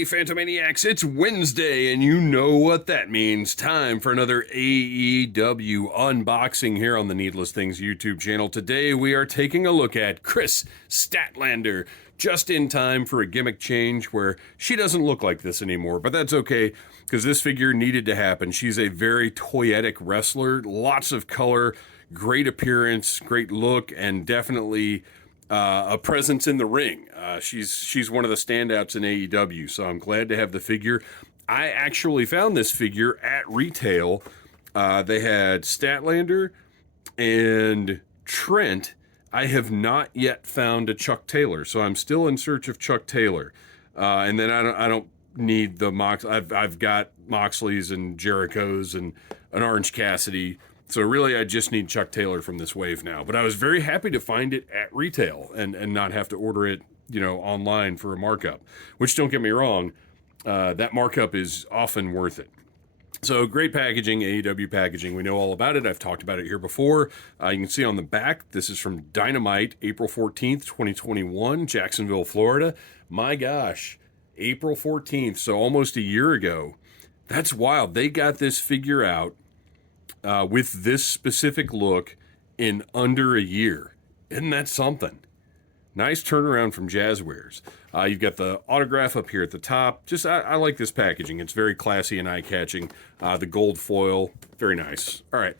Hey, Phantomaniacs, it's Wednesday, and you know what that means. Time for another AEW unboxing here on the Needless Things YouTube channel. Today, we are taking a look at Kris Statlander, just in time for a gimmick change where she doesn't look like this anymore, but that's okay, because this figure needed to happen. She's a very toyetic wrestler, lots of color, great appearance, great look, and definitely a presence in the ring. She's one of the standouts in AEW, so I'm glad to have the figure. I actually found this figure at retail. They had Statlander and Trent. I have not yet found a Chuck Taylor, so I'm still in search of Chuck Taylor. And then I don't need the Mox. I've got Moxley's and Jericho's and an Orange Cassidy. So really, I just need Chuck Taylor from this wave now. But I was very happy to find it at retail and not have to order it, online for a markup. Which, don't get me wrong, that markup is often worth it. So great packaging, AEW packaging. We know all about it. I've talked about it here before. You can see on the back, this is from Dynamite, April 14th, 2021, Jacksonville, Florida. My gosh, April 14th, so almost a year ago. That's wild. They got this figure out with this specific look in under a year. Isn't that something? Nice turnaround from Jazwares. You've got the autograph up here at the top. I like this packaging. It's very classy and eye-catching. The gold foil, very nice. All right,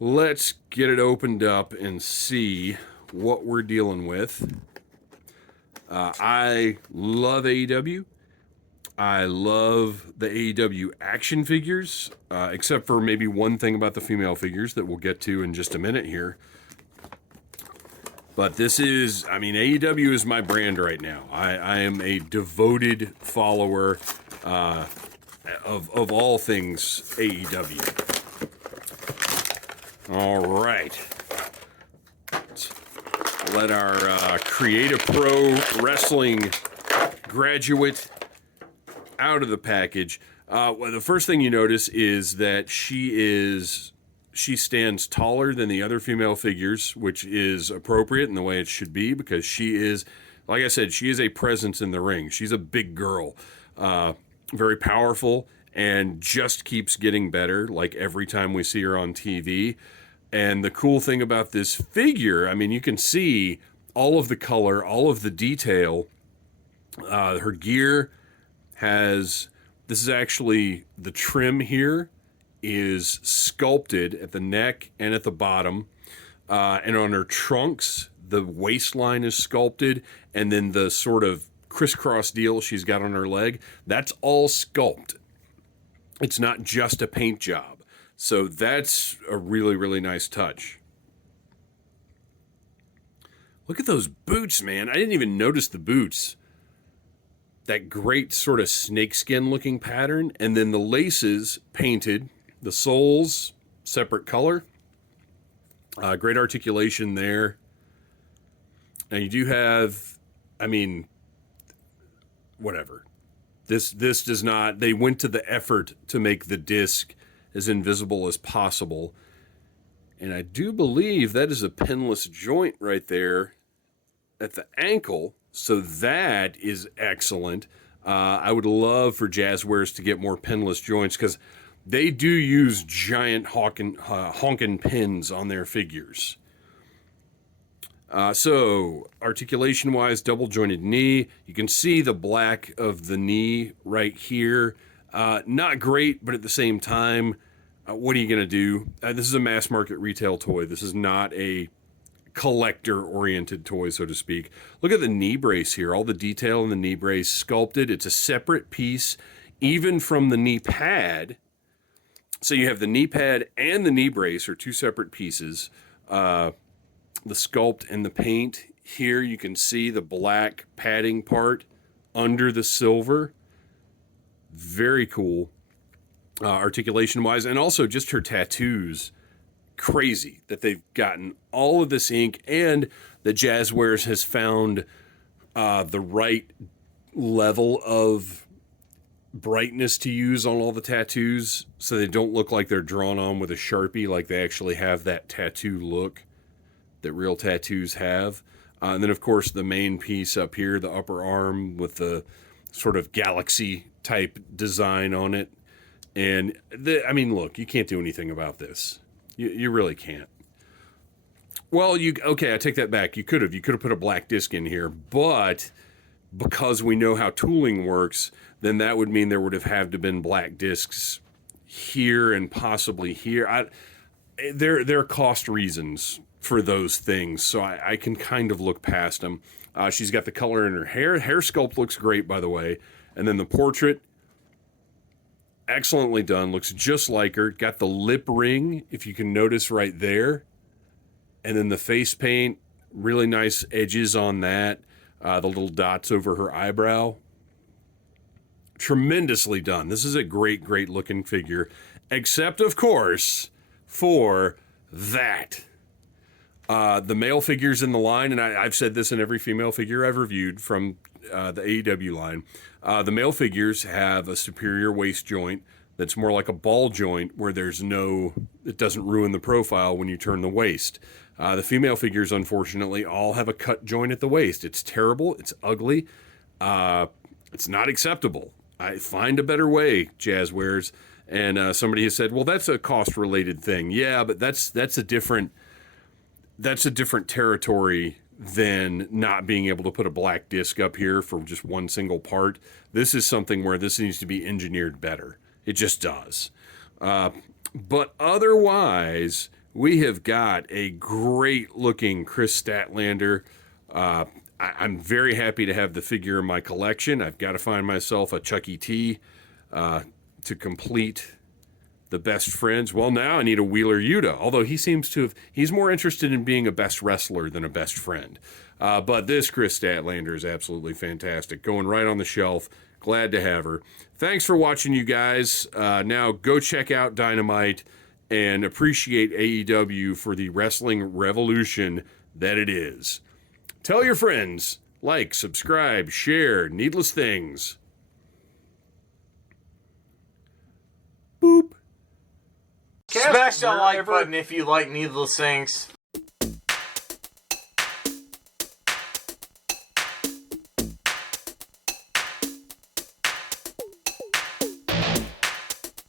let's get it opened up and see what we're dealing with. I love AEW. I love the AEW action figures, except for maybe one thing about the female figures that we'll get to in just a minute here. But this is, AEW is my brand right now. I am a devoted follower of all things AEW. All right. Let's let our Creative Pro Wrestling graduate out of the package. Well, the first thing you notice is that she stands taller than the other female figures, which is appropriate in the way it should be, because she is, like I said, she is a presence in the ring. She's a big girl, very powerful, and just keeps getting better, like every time we see her on TV. And the cool thing about this figure, you can see all of the color, all of the detail. Her gear this is actually the trim here is sculpted at the neck and at the bottom, and on her trunks the waistline is sculpted, and then the sort of crisscross deal she's got on her leg, that's all sculpt. It's not just a paint job, so that's a really, really nice touch. Look at those boots, man. I didn't even notice the boots. That great sort of snakeskin looking pattern, and then the laces painted, the soles separate color. Great articulation there. Now you do have, whatever. This does not, they went to the effort to make the disc as invisible as possible. And I do believe that is a pinless joint right there at the ankle. So that is excellent. I would love for Jazwares to get more pinless joints, because they do use giant honkin' pins on their figures. So articulation-wise, double jointed knee. You can see the black of the knee right here. Not great, but at the same time, what are you going to do? This is a mass market retail toy. This is not a collector-oriented toy, so to speak. Look at the knee brace here. All the detail in the knee brace sculpted. It's a separate piece, even from the knee pad. So you have the knee pad and the knee brace are two separate pieces. The sculpt and the paint. Here you can see the black padding part under the silver. Very cool. Articulation-wise, and also just her tattoos. Crazy that they've gotten all of this ink, and that Jazwares has found the right level of brightness to use on all the tattoos, so they don't look like they're drawn on with a Sharpie, like they actually have that tattoo look that real tattoos have. And then, of course, the main piece up here, the upper arm with the sort of galaxy type design on it. And I mean, look, you can't do anything about this. You really can't. Well, okay, I take that back. You could have put a black disc in here, but because we know how tooling works, then that would mean there would have had to been black discs here and possibly here. There are cost reasons for those things, so I can kind of look past them. She's got the color in her hair. Hair sculpt looks great, by the way. And then the portrait, excellently done. Looks just like her. Got the lip ring, if you can notice right there. And then the face paint, really nice edges on that. The little dots over her eyebrow. Tremendously done. This is a great, great looking figure. Except, of course, for that. The male figures in the line, and I've said this in every female figure I've reviewed from the AEW line. The male figures have a superior waist joint that's more like a ball joint where it doesn't ruin the profile when you turn the waist. The female figures, unfortunately, all have a cut joint at the waist. It's terrible. It's ugly. It's not acceptable. I find a better way, Jazwares. And somebody has said, well, that's a cost-related thing. Yeah, but that's a different territory than not being able to put a black disc up here for just one single part. This is something where this needs to be engineered better. It just does. But otherwise, we have got a great-looking Kris Statlander. I'm very happy to have the figure in my collection. I've got to find myself a Chucky T to complete the best friends. Well, now I need a Wheeler Yuta, although he's more interested in being a best wrestler than a best friend. But this Kris Statlander is absolutely fantastic. Going right on the shelf. Glad to have her. Thanks for watching, you guys. Now go check out Dynamite and appreciate AEW for the wrestling revolution that it is. Tell your friends, like, subscribe, share, needless things. Smash that like button if you like needless things.